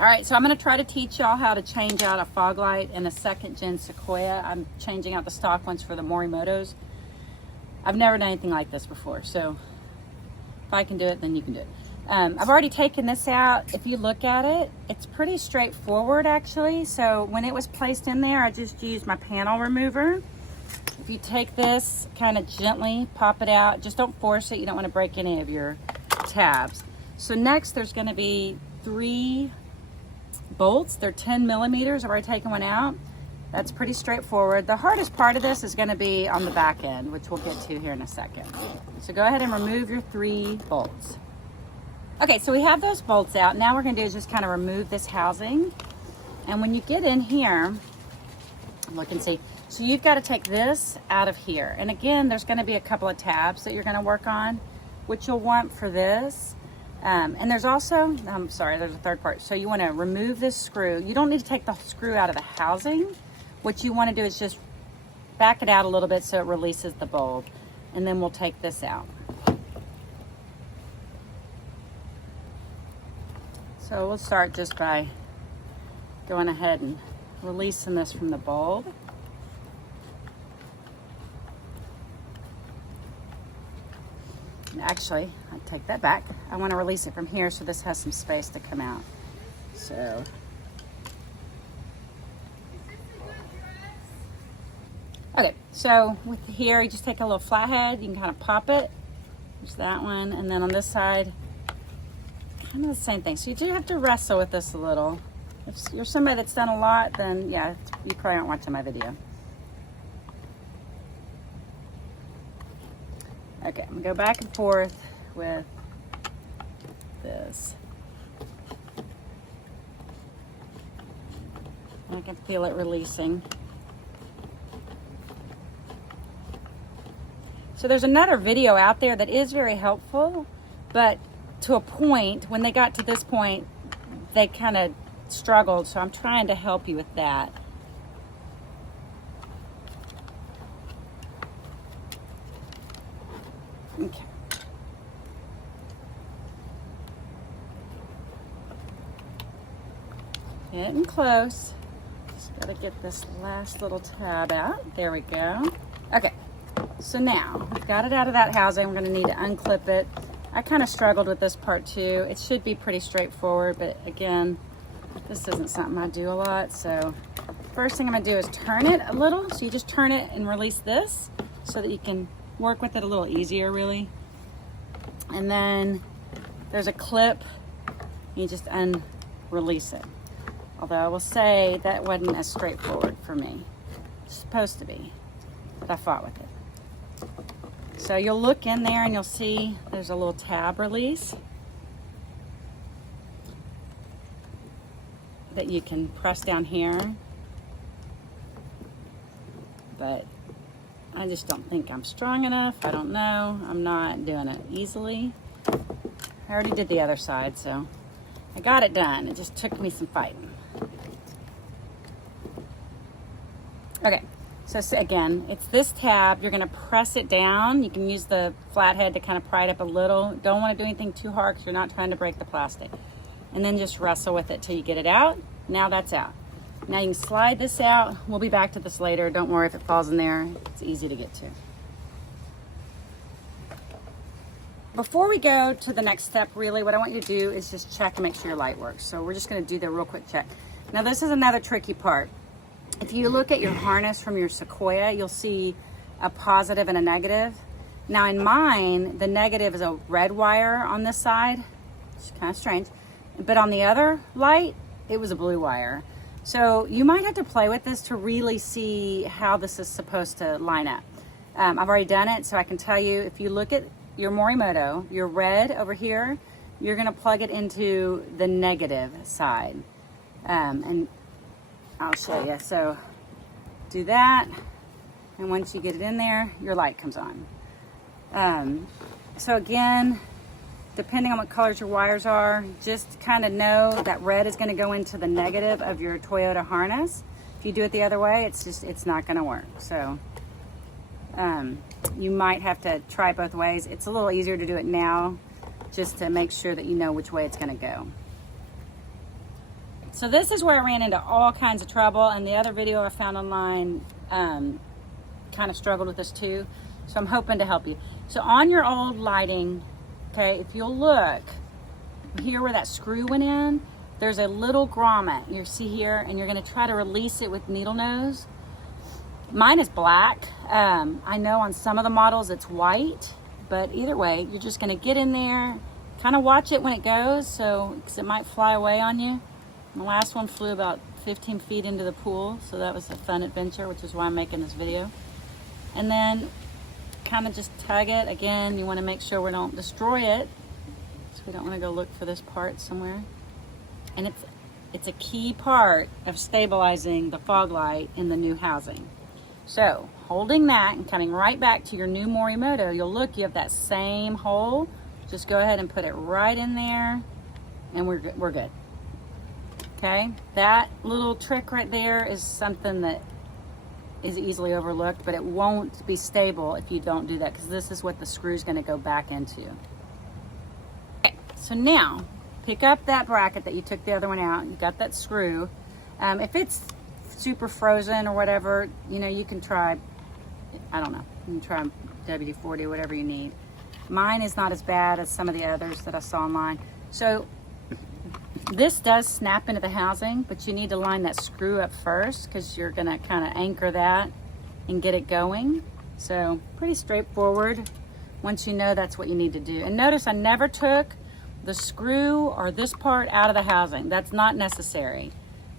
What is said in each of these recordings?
All right, so I'm gonna try to teach y'all how to change out a fog light in a 2nd gen Sequoia. I'm changing out the stock ones for the Morimotos. I've never done anything like this before, so if I can do it, then you can do it. I've already taken this out. If you look at it, it's pretty straightforward actually. So when it was placed in there, I just used my panel remover. If you take this, kind of gently pop it out, just don't force it. You don't want to break any of your tabs. So next there's going to be 3 bolts. They're 10 millimeters. I've already taken one out. That's pretty straightforward. The hardest part of this is going to be on the back end, which we'll get to here in a second. So go ahead and remove your 3 bolts. Okay, so we have those bolts out. Now we're going to do is just kind of remove this housing. And when you get in here, look and see. So you've got to take this out of here. And again, there's going to be a couple of tabs that you're going to work on, which you'll want for this. And there's also, I'm sorry, there's a 3rd part. So you want to remove this screw. You don't need to take the screw out of the housing. What you want to do is just back it out a little bit so it releases the bulb. And then we'll take this out. So we'll start just by going ahead and releasing this from the bulb. Actually, I take that back. I want to release it from here so this has some space to come out. So, okay, so with here, you just take a little flathead, you can kind of pop it. There's that one, and then on this side, kind of the same thing. So you do have to wrestle with this a little. If you're somebody that's done a lot, then yeah, you probably aren't watching my video. Okay, I'm gonna go back and forth with this. I can feel it releasing. So there's another video out there that is very helpful, but to a point, when they got to this point, they kind of struggled, so I'm trying to help you with that. Okay. Getting close. Just gotta get this last little tab out. There we go. Okay, so now we've got it out of that housing. We're gonna need to unclip it. I kind of struggled with this part too. It should be pretty straightforward, but again, this isn't something I do a lot. So first thing I'm gonna do is turn it a little. So you just turn it and release this so that you can work with it a little easier really. And then there's a clip, you just unrelease it. Although I will say that wasn't as straightforward for me. It's supposed to be, but I fought with it. So you'll look in there and you'll see there's a little tab release that you can press down here. But I just don't think I'm strong enough. I don't know. I'm not doing it easily. I already did the other side, so I got it done. It just took me some fighting. Okay, so again, it's this tab. You're gonna press it down. You can use the flathead to kind of pry it up a little. Don't wanna do anything too hard because you're not trying to break the plastic. And then just wrestle with it till you get it out. Now that's out. Now you can slide this out. We'll be back to this later. Don't worry if it falls in there. It's easy to get to. Before we go to the next step, really, what I want you to do is just check and make sure your light works. So we're just gonna do the real quick check. Now this is another tricky part. If you look at your harness from your Sequoia, you'll see a positive and a negative. Now in mine, the negative is a red wire on this side. It's kind of strange. But on the other light, it was a blue wire. So you might have to play with this to really see how this is supposed to line up. I've already done it, so I can tell you, if you look at your Morimoto, your red over here, you're gonna plug it into the negative side. And I'll show you. So do that, and once you get it in there, your light comes on. So again, depending on what colors your wires are, just kind of know that red is going to go into the negative of your Toyota harness. If you do it the other way, it's not going to work. So you might have to try both ways. It's a little easier to do it now, just to make sure that you know which way it's going to go. So this is where I ran into all kinds of trouble, and the other video I found online kind of struggled with this too. So I'm hoping to help you. So on your old lighting, okay, if you'll look here where that screw went in, there's a little grommet you see here, and you're going to try to release it with needle nose. Mine is black. I know on some of the models it's white, but either way, you're just going to get in there, kind of watch it when it goes, so because it might fly away on you. The last one flew about 15 feet into the pool, so that was a fun adventure, which is why I'm making this video. And then kind of just tug it. Again, you want to make sure we don't destroy it, so we don't want to go look for this part somewhere. And it's a key part of stabilizing the fog light in the new housing. So holding that and coming right back to your new Morimoto, you'll look, you have that same hole. Just go ahead and put it right in there, and we're good. Okay, that little trick right there is something that is easily overlooked, but it won't be stable if you don't do that, because this is what the screw is going to go back into. Okay, so now pick up that bracket that you took the other one out. You got that screw. If it's super frozen or whatever, you know, you can try, I don't know, you can try WD-40 or whatever you need. Mine is not as bad as some of the others that I saw online. So this does snap into the housing, but you need to line that screw up first, because you're going to kind of anchor that and get it going. So pretty straightforward once you know that's what you need to do. And notice I never took the screw or this part out of the housing. That's not necessary.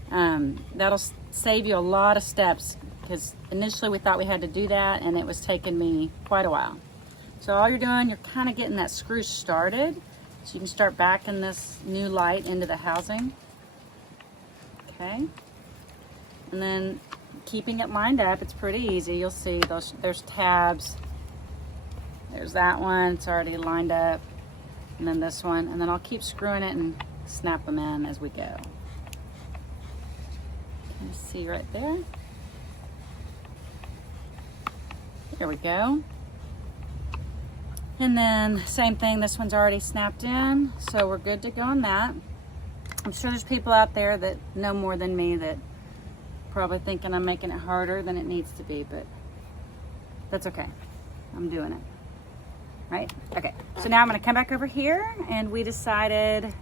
That'll save you a lot of steps, because initially we thought we had to do that, and it was taking me quite a while. So all you're doing, you're kind of getting that screw started, so you can start backing this new light into the housing. Okay, and then keeping it lined up, it's pretty easy. You'll see there's tabs. There's that one, it's already lined up, and then this one, and then I'll keep screwing it and snap them in as we go. You see right there. There we go. And then same thing, this one's already snapped in, so we're good to go on that. I'm sure there's people out there that know more than me that probably thinking I'm making it harder than it needs to be, but that's okay. I'm doing it. Right? Okay, so now I'm gonna come back over here, and we decided,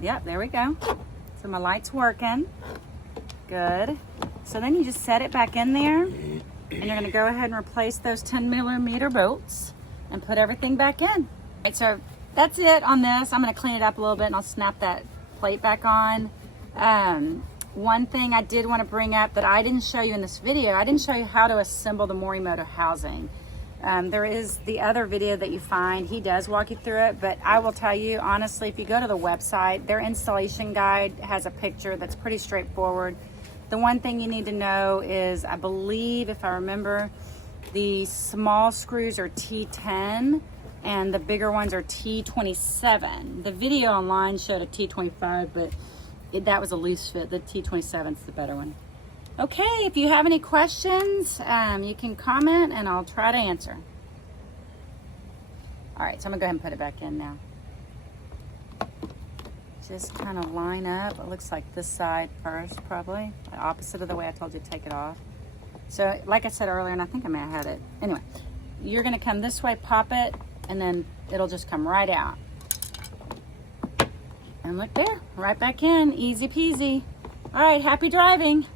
yep, there we go. So my light's working, good. So then you just set it back in there, and you're gonna go ahead and replace those 10mm bolts and put everything back in. All right, so that's it on this. I'm gonna clean it up a little bit, and I'll snap that plate back on. One thing I did wanna bring up that I didn't show you in this video, I didn't show you how to assemble the Morimoto housing. There is the other video that you find, he does walk you through it, but I will tell you, honestly, if you go to the website, their installation guide has a picture that's pretty straightforward. The one thing you need to know is, I believe, if I remember, the small screws are T10 and the bigger ones are T27. The video online showed a T25, but that was a loose fit. The T27 is the better one. Okay, if you have any questions, you can comment and I'll try to answer. All right, so I'm gonna go ahead and put it back in now. Just kind of line up. It looks like this side first, probably. The opposite of the way I told you to take it off. So like I said earlier, and I think I may have had it. Anyway, you're gonna come this way, pop it, and then it'll just come right out. And look there, right back in, easy peasy. All right, happy driving.